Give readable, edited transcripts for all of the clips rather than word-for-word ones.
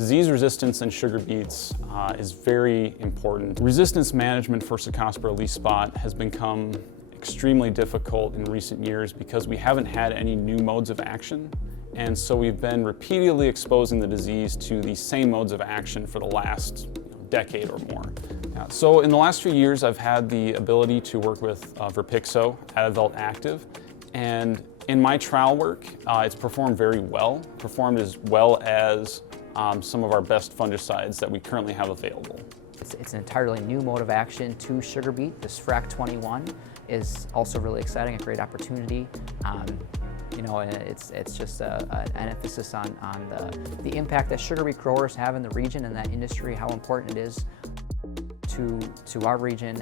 Disease resistance in sugar beets is very important. Resistance management for cercospora leaf spot has become extremely difficult in recent years because we haven't had any new modes of action. And so we've been repeatedly exposing the disease to the same modes of action for the last decade or more. So in the last few years, I've had the ability to work with Verpixo, Adavelt Active, and in my trial work, it's performed very well, performed as well as some of our best fungicides that we currently have available. It's an entirely new mode of action to sugar beet. This FRAC 21 is also really exciting, a great opportunity. You know, it's just an emphasis on the impact that sugar beet growers have in the region and that industry, how important it is to our region,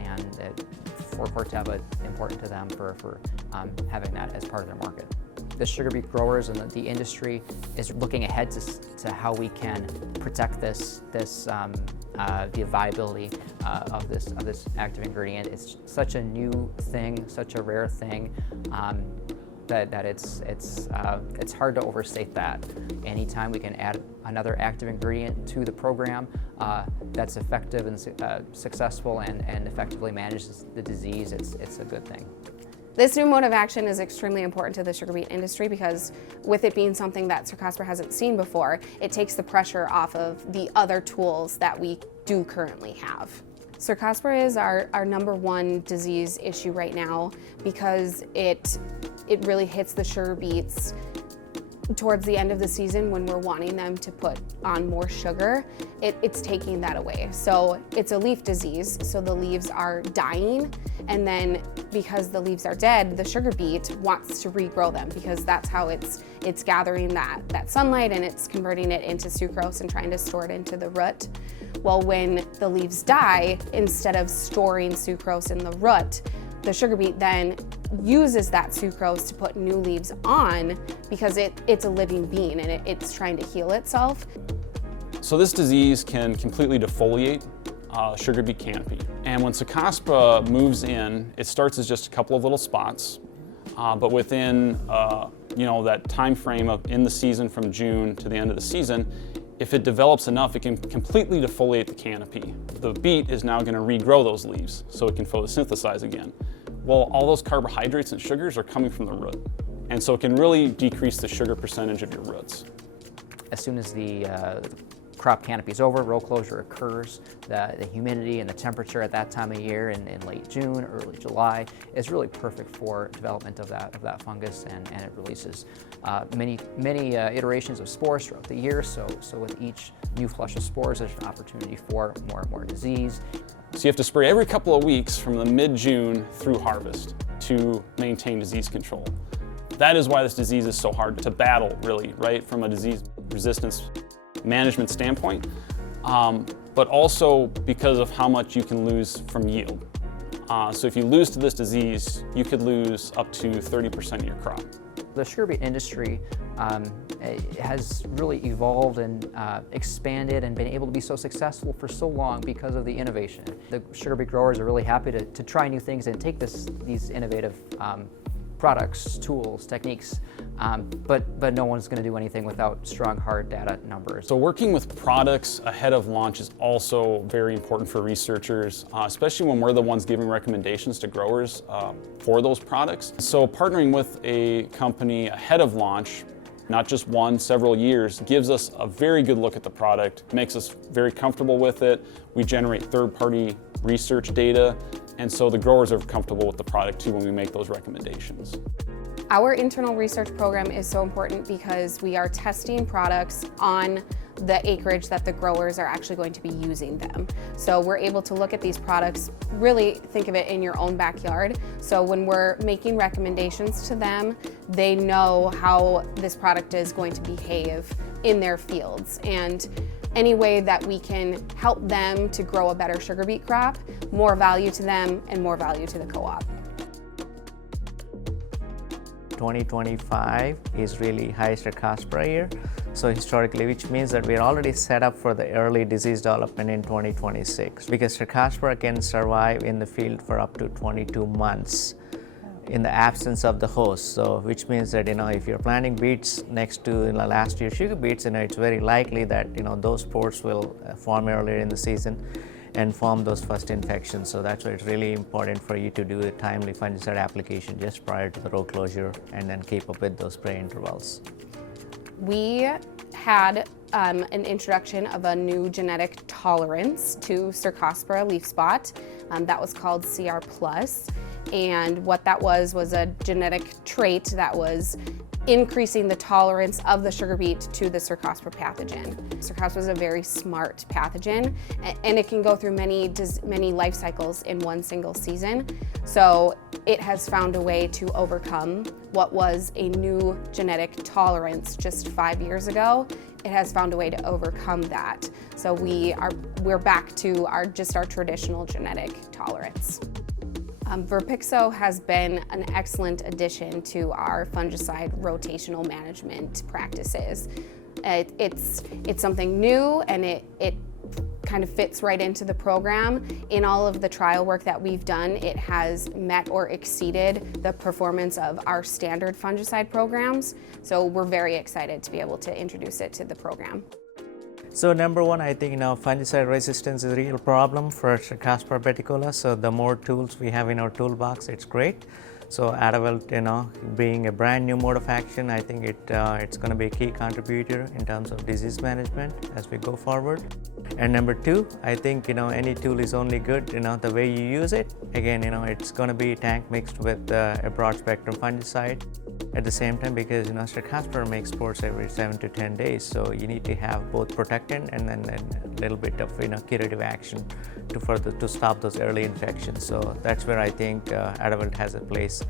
and for Corteva, important to them for having that as part of their market. The sugar beet growers and the industry is looking ahead to how we can protect the viability of this active ingredient. It's such a new thing, such a rare thing, that it's hard to overstate that. Anytime we can add another active ingredient to the program that's effective and successful and effectively manages the disease, it's a good thing. This new mode of action is extremely important to the sugar beet industry because with it being something that cercospora hasn't seen before, it takes the pressure off of the other tools that we do currently have. Cercospora is our #1 disease issue right now because it really hits the sugar beets towards the end of the season when we're wanting them to put on more sugar. It's taking that away. So it's a leaf disease, so the leaves are dying, and then because the leaves are dead, the sugar beet wants to regrow them because that's how it's gathering that sunlight and it's converting it into sucrose and trying to store it into the root. Well, when the leaves die, instead of storing sucrose in the root, the sugar beet then uses that sucrose to put new leaves on because it's a living being and it's trying to heal itself. So this disease can completely defoliate sugar beet canopy. And when cercospora moves in, it starts as just a couple of little spots, but within that time frame of in the season from June to the end of the season, if it develops enough, it can completely defoliate the canopy. The beet is now going to regrow those leaves so it can photosynthesize again. Well, all those carbohydrates and sugars are coming from the root, and so it can really decrease the sugar percentage of your roots. As soon as the crop canopy is over, row closure occurs, the humidity and the temperature at that time of year in late June, early July is really perfect for development of that fungus, and it releases many iterations of spores throughout the year. So with each new flush of spores, there's an opportunity for more and more disease. So you have to spray every couple of weeks from the mid-June through harvest to maintain disease control. That is why this disease is so hard to battle, really, right, from a disease resistance management standpoint, but also because of how much you can lose from yield. So if you lose to this disease, you could lose up to 30% of your crop. The sugar beet industry has really evolved and expanded and been able to be so successful for so long because of the innovation. The sugar beet growers are really happy to try new things and take these innovative products, tools, techniques, but no one's going to do anything without strong, hard data numbers. So working with products ahead of launch is also very important for researchers, especially when we're the ones giving recommendations to growers for those products. So partnering with a company ahead of launch, not just one, several years, gives us a very good look at the product, makes us very comfortable with it. We generate third-party research data, and so the growers are comfortable with the product too when we make those recommendations. Our internal research program is so important because we are testing products on the acreage that the growers are actually going to be using them. So we're able to look at these products, really think of it in your own backyard. So when we're making recommendations to them, they know how this product is going to behave in their fields. And any way that we can help them to grow a better sugar beet crop, more value to them and more value to the co-op. 2025 is really high cercospora year, so historically, which means that we're already set up for the early disease development in 2026, because cercospora can survive in the field for up to 22 months in the absence of the host. So which means that if you're planting beets next to last year's sugar beets, it's very likely that those spores will form earlier in the season and form those first infections. So that's why it's really important for you to do a timely fungicide application just prior to the row closure, and then keep up with those spray intervals. We had an introduction of a new genetic tolerance to cercospora leaf spot that was called CR+. And what that was a genetic trait that was increasing the tolerance of the sugar beet to the cercospora pathogen. Cercospora is a very smart pathogen, and it can go through many life cycles in one single season. So it has found a way to overcome what was a new genetic tolerance just 5 years ago. It has found a way to overcome that. So we're back to our traditional genetic tolerance. Verpixo has been an excellent addition to our fungicide rotational management practices. It's something new, and it kind of fits right into the program. In all of the trial work that we've done, it has met or exceeded the performance of our standard fungicide programs. So we're very excited to be able to introduce it to the program. So number one, I think fungicide resistance is a real problem for Cercospora beticola. So the more tools we have in our toolbox, it's great. So Adavelt, being a brand new mode of action, I think it's going to be a key contributor in terms of disease management as we go forward. And number two, I think any tool is only good the way you use it. Again, it's going to be tank mixed with a broad spectrum fungicide. At the same time, because Cercospora makes spores every 7 to 10 days, so you need to have both protectant and then a little bit of curative action to stop those early infections. So that's where I think Adavelt has a place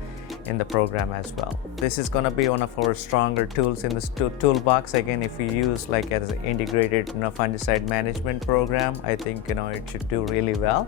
in the program as well. This is going to be one of our stronger tools in this toolbox. Again, if we use as an integrated fungicide management program, I think it should do really well.